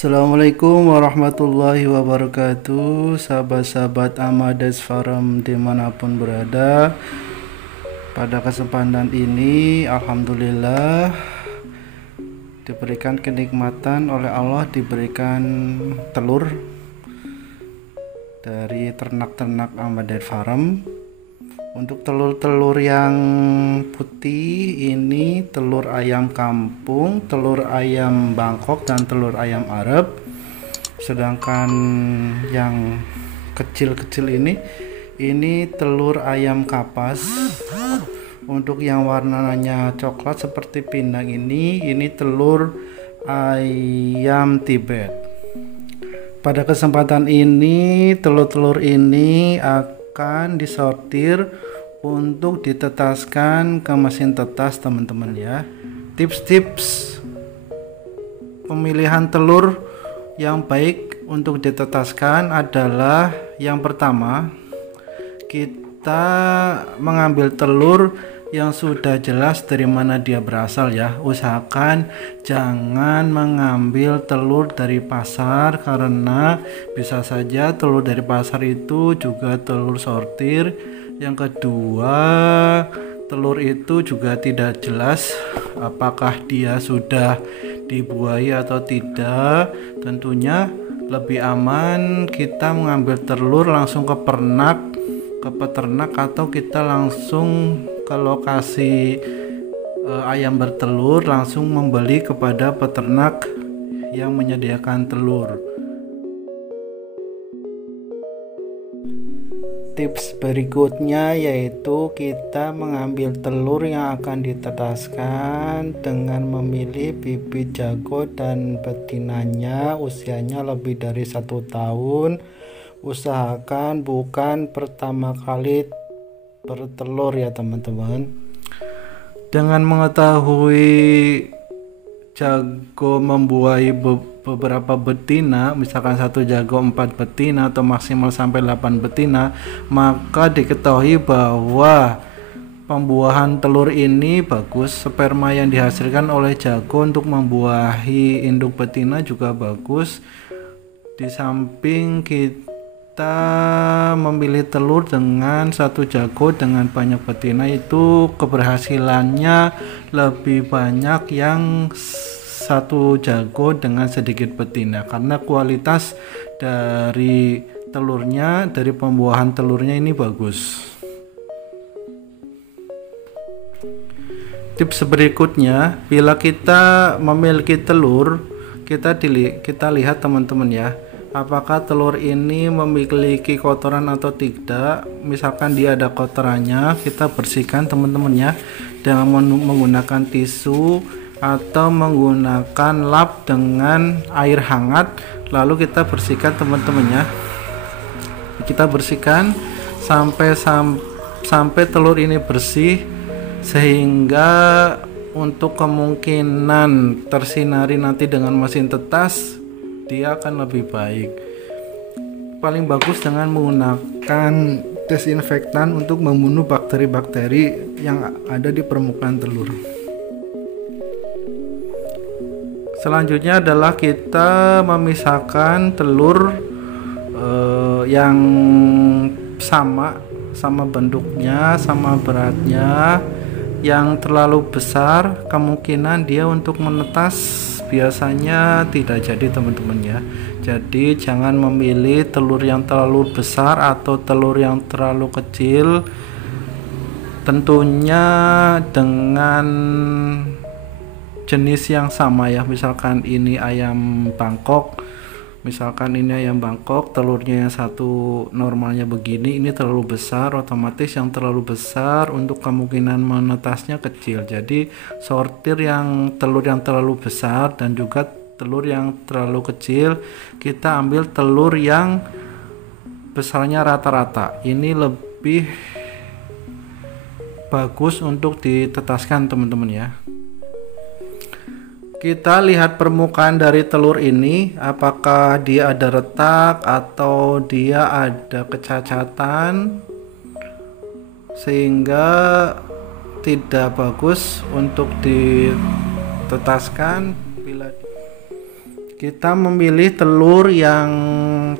Assalamualaikum warahmatullahi wabarakatuh, sahabat-sahabat Amades Farm dimanapun berada. Pada kesempatan ini alhamdulillah diberikan kenikmatan oleh Allah, diberikan telur dari ternak-ternak Amades Farm. Untuk telur-telur yang putih ini telur ayam kampung, telur ayam Bangkok, dan telur ayam Arab. Sedangkan yang kecil-kecil ini telur ayam kapas. Untuk yang warnanya coklat seperti pindang ini telur ayam Tibet. Pada kesempatan ini telur-telur ini akan disortir untuk ditetaskan ke mesin tetas, teman-teman ya. Tips-tips pemilihan telur yang baik untuk ditetaskan adalah yang pertama, kita mengambil telur yang sudah jelas dari mana dia berasal ya. Usahakan jangan mengambil telur dari pasar, karena bisa saja telur dari pasar itu juga telur sortir. Yang kedua, telur itu juga tidak jelas apakah dia sudah dibuahi atau tidak. Tentunya lebih aman kita mengambil telur langsung ke peternak, atau kita langsung ke lokasi ayam bertelur, langsung membeli kepada peternak yang menyediakan telur. Tips berikutnya yaitu kita mengambil telur yang akan ditetaskan dengan memilih bibit jago dan betinanya usianya lebih dari 1 tahun. Usahakan bukan pertama kali bertelur ya teman-teman. Dengan mengetahui jago membuahi beberapa betina, misalkan satu jago 4 betina atau maksimal sampai 8 betina, maka diketahui bahwa pembuahan telur ini bagus. Sperma yang dihasilkan oleh jago untuk membuahi induk betina juga bagus. Di samping kita memilih telur dengan satu jago dengan banyak betina, itu keberhasilannya lebih banyak yang satu jago dengan sedikit betina, karena kualitas dari telurnya, dari pembuahan telurnya ini bagus. Tips berikutnya, bila kita memiliki telur, kita lihat teman-teman ya, apakah telur ini memiliki kotoran atau tidak. Misalkan dia ada kotorannya, kita bersihkan teman-teman ya, dengan menggunakan tisu atau menggunakan lap dengan air hangat, lalu kita bersihkan teman-teman ya. Kita bersihkan sampai telur ini bersih, sehingga untuk kemungkinan tersinari nanti dengan mesin tetas dia akan lebih baik. Paling bagus dengan menggunakan desinfektan untuk membunuh bakteri-bakteri yang ada di permukaan telur. Selanjutnya adalah kita memisahkan telur yang sama bentuknya, sama beratnya. Yang terlalu besar kemungkinan dia untuk menetas biasanya tidak jadi teman-teman ya. Jadi jangan memilih telur yang terlalu besar atau telur yang terlalu kecil. Tentunya dengan jenis yang sama ya. Misalkan ini ayam Bangkok, telurnya yang satu normalnya begini, ini terlalu besar, otomatis yang terlalu besar untuk kemungkinan menetasnya kecil. Jadi sortir yang telur yang terlalu besar dan juga telur yang terlalu kecil. Kita ambil telur yang besarnya rata-rata, ini lebih bagus untuk ditetaskan teman-teman ya. Kita lihat permukaan dari telur ini, apakah dia ada retak atau dia ada kecacatan, sehingga tidak bagus untuk ditetaskan. Bila Kita memilih telur yang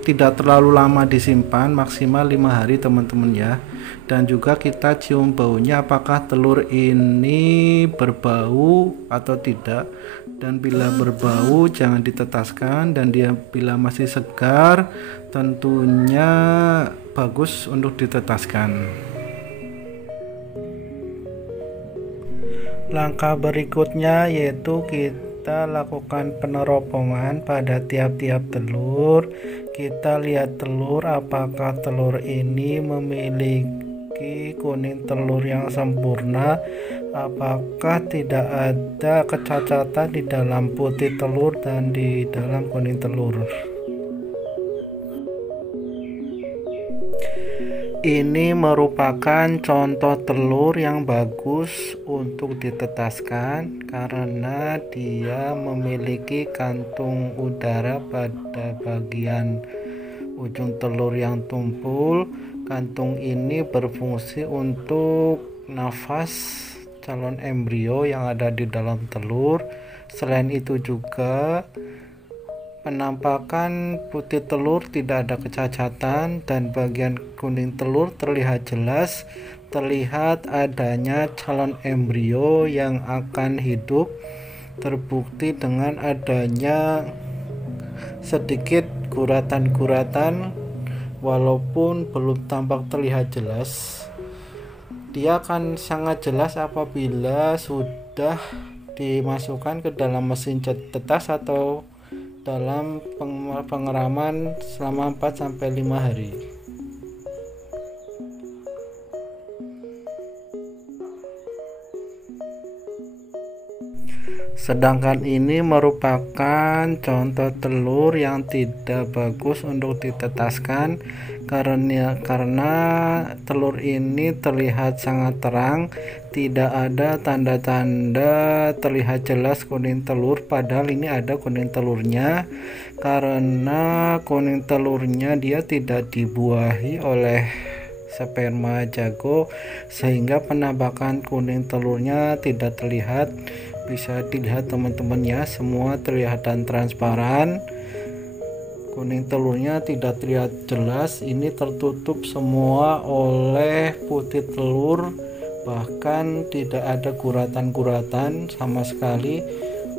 tidak terlalu lama disimpan, maksimal 5 hari teman-teman ya. Dan juga kita cium baunya apakah telur ini berbau atau tidak. Dan bila berbau jangan ditetaskan, dan dia bila masih segar tentunya bagus untuk ditetaskan. Langkah berikutnya yaitu kita lakukan peneropongan pada tiap-tiap telur. Kita lihat telur apakah telur ini memiliki kuning telur yang sempurna, apakah tidak ada kecacatan di dalam putih telur dan di dalam kuning telur. Ini merupakan contoh telur yang bagus untuk ditetaskan karena dia memiliki kantung udara pada bagian ujung telur yang tumpul. Kantung ini berfungsi untuk nafas calon embrio yang ada di dalam telur. Selain itu juga penampakan putih telur tidak ada kecacatan dan bagian kuning telur terlihat jelas, terlihat adanya calon embrio yang akan hidup, terbukti dengan adanya sedikit guratan-guratan walaupun belum tampak terlihat jelas. Dia akan sangat jelas apabila sudah dimasukkan ke dalam mesin tetas atau dalam pengeraman selama 4-5 hari. Sedangkan ini merupakan contoh telur yang tidak bagus untuk ditetaskan karena telur ini terlihat sangat terang, tidak ada tanda-tanda terlihat jelas kuning telur, padahal ini ada kuning telurnya. Karena kuning telurnya dia tidak dibuahi oleh sperma jago sehingga penampakan kuning telurnya tidak terlihat. Bisa dilihat teman-teman ya, semua terlihat dan transparan. Kuning telurnya tidak terlihat jelas, ini tertutup semua oleh putih telur, bahkan tidak ada guratan-guratan sama sekali.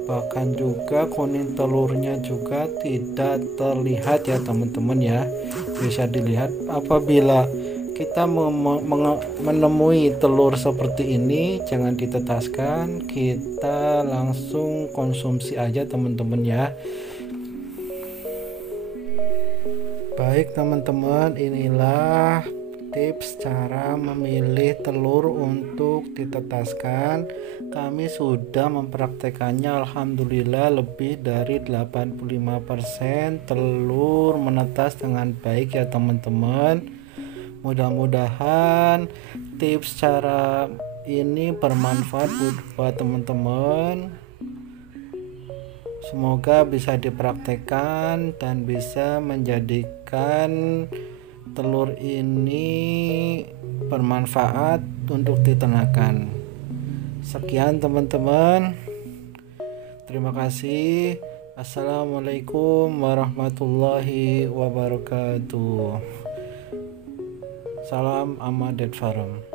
Bahkan juga kuning telurnya juga tidak terlihat ya teman-teman ya. Bisa dilihat apabila kita menemui telur seperti ini, jangan ditetaskan, kita langsung konsumsi aja teman-teman ya. Baik teman-teman, inilah tips cara memilih telur untuk ditetaskan. Kami sudah mempraktekannya, alhamdulillah lebih dari 85% telur menetas dengan baik ya teman-teman. Mudah-mudahan tips cara ini bermanfaat buat teman-teman. Semoga bisa dipraktekkan dan bisa menjadikan telur ini bermanfaat untuk diternakan. Sekian teman-teman. Terima kasih. Assalamualaikum warahmatullahi wabarakatuh. Salam Amadet Farm.